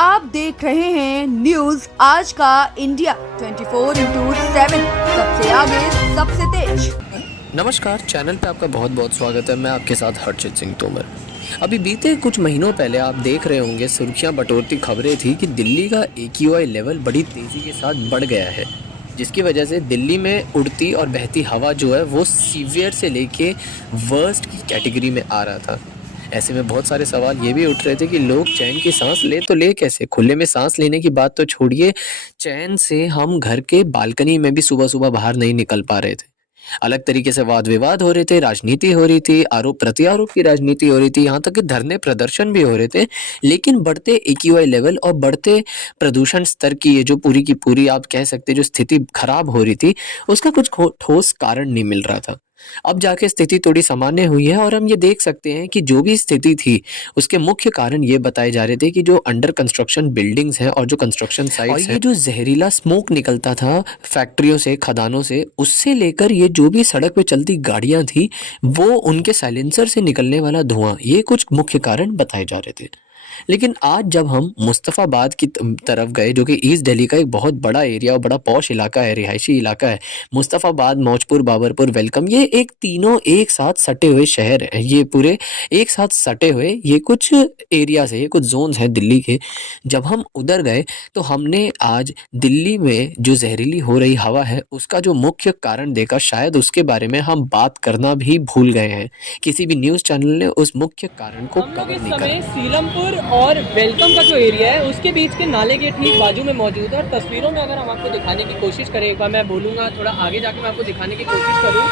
आप देख रहे हैं न्यूज आज का इंडिया 24/7 सबसे आगे सबसे तेज। नमस्कार, चैनल पे आपका बहुत बहुत स्वागत है। मैं आपके साथ हर्षित सिंह तोमर। अभी बीते कुछ महीनों पहले आप देख रहे होंगे सुर्खियां बटोरती खबरें थी कि दिल्ली का AQI लेवल बड़ी तेज़ी के साथ बढ़ गया है, जिसकी वजह से दिल्ली में उड़ती और बहती हवा जो है वो सीवियर से लेके वर्स्ट की कैटेगरी में आ रहा था। ऐसे में बहुत सारे सवाल ये भी उठ रहे थे कि लोग चैन की सांस ले तो ले कैसे। खुले में सांस लेने की बात तो छोड़िए, चैन से हम घर के बालकनी में भी सुबह सुबह बाहर नहीं निकल पा रहे थे। अलग तरीके से वाद विवाद हो रहे थे, राजनीति हो रही थी, आरोप प्रत्यारोप की राजनीति हो रही थी, यहाँ तक कि धरने प्रदर्शन भी हो रहे थे। लेकिन बढ़ते AQI लेवल और बढ़ते प्रदूषण स्तर की ये जो पूरी की पूरी आप कह सकते जो स्थिति खराब हो रही थी, उसका कुछ ठोस कारण नहीं मिल रहा था। अब जाके स्थिति थोड़ी सामान्य हुई है और हम ये देख सकते हैं कि जो भी स्थिति थी उसके मुख्य कारण ये बताए जा रहे थे कि जो अंडर कंस्ट्रक्शन बिल्डिंग्स हैं और जो कंस्ट्रक्शन साइट्स हैं, ये जो जहरीला स्मोक निकलता था फैक्ट्रियों से, खदानों से, उससे लेकर ये जो भी सड़क पे चलती गाड़ियां थी वो उनके साइलेंसर से निकलने वाला धुआं, ये कुछ मुख्य कारण बताए जा रहे थे। लेकिन आज जब हम मुस्तफ़ाबाद की तरफ गए, जो कि ईस्ट दिल्ली का एक बहुत बड़ा एरिया और बड़ा पॉश इलाका है, रिहायशी इलाका है, मुस्तफ़ाबाद, मौजपुर, बाबरपुर, वेलकम, ये एक तीनों एक साथ सटे हुए शहर हैं। ये पूरे एक साथ सटे हुए ये कुछ एरियाज है, ये कुछ जोन्स हैं दिल्ली के। जब हम उधर गए तो हमने आज दिल्ली में जो जहरीली हो रही हवा है उसका जो मुख्य कारण देखा। शायद उसके बारे में हम बात करना भी भूल गए हैं। किसी भी न्यूज़ चैनल ने उस मुख्य कारण को कवर नहीं करा। सीलमपुर और वेलकम का जो एरिया है उसके बीच के नाले के ठीक बाजू में मौजूद है। और तस्वीरों में अगर हम आपको दिखाने की कोशिश करें, एक बार मैं बोलूँगा थोड़ा आगे जाके मैं आपको दिखाने की कोशिश करूँ।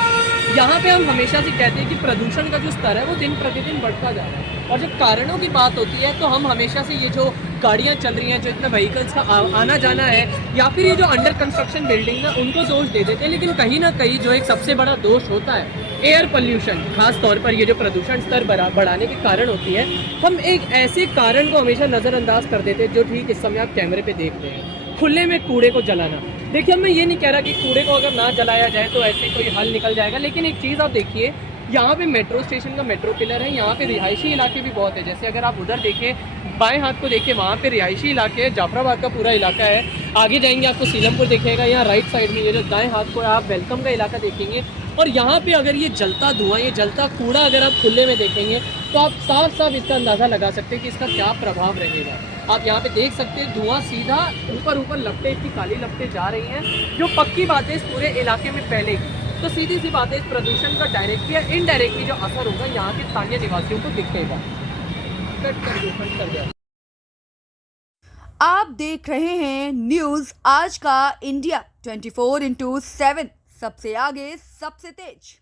यहाँ पे हम हमेशा से कहते हैं कि प्रदूषण का जो स्तर है वो दिन प्रतिदिन बढ़ता जा रहा है। और जब कारणों की बात होती है तो हम हमेशा से ये जो गाड़ियाँ चल रही हैं, जो इतना व्हीकल्स का आना जाना है, या फिर ये जो अंडर कंस्ट्रक्शन बिल्डिंग है उनको दोष दे देते हैं। लेकिन कहीं ना कहीं जो एक सबसे बड़ा दोष होता है एयर पोल्यूशन, खास तौर पर ये जो प्रदूषण स्तर बढ़ाने के कारण होती है, हम एक ऐसे कारण को हमेशा नज़रअंदाज कर देते हैं जो ठीक इस समय आप कैमरे पे देख रहे हैं, खुले में कूड़े को जलाना। देखिए, मैं ये नहीं कह रहा कि कूड़े को अगर ना जलाया जाए तो ऐसे कोई हल निकल जाएगा, लेकिन एक चीज़ आप देखिए, यहाँ पे मेट्रो स्टेशन का मेट्रो पिलर है, यहाँ पे रिहायशी इलाके भी बहुत है। जैसे अगर आप उधर देखें, बाएं हाथ को देखिए, वहाँ पे रिहायशी इलाके है, जाफराबाद का पूरा इलाका है। आगे जाएंगे आपको सीलमपुर दिखेगा, यहाँ राइट साइड में ये जो दाएं हाथ को आप वेलकम का इलाका देखेंगे। और यहाँ पे अगर ये जलता धुआं, ये जलता कूड़ा अगर आप खुले में देखेंगे तो आप साफ साफ इसका अंदाज़ा लगा सकते हैं कि इसका क्या प्रभाव रहेगा। आप यहाँ पे देख सकते हैं धुआं सीधा ऊपर ऊपर लपटे, इतनी काली लपटें जा रही हैं, जो पक्की बात है इस पूरे इलाके में फैलेगी। तो सीधी सी बात है, इस प्रदूषण का डायरेक्टली या इनडायरेक्टली जो असर होगा यहाँ के स्थानीय निवासियों को दिखेगा। कट कर दो। आप देख रहे हैं न्यूज आज का इंडिया 24/7 सबसे आगे सबसे तेज।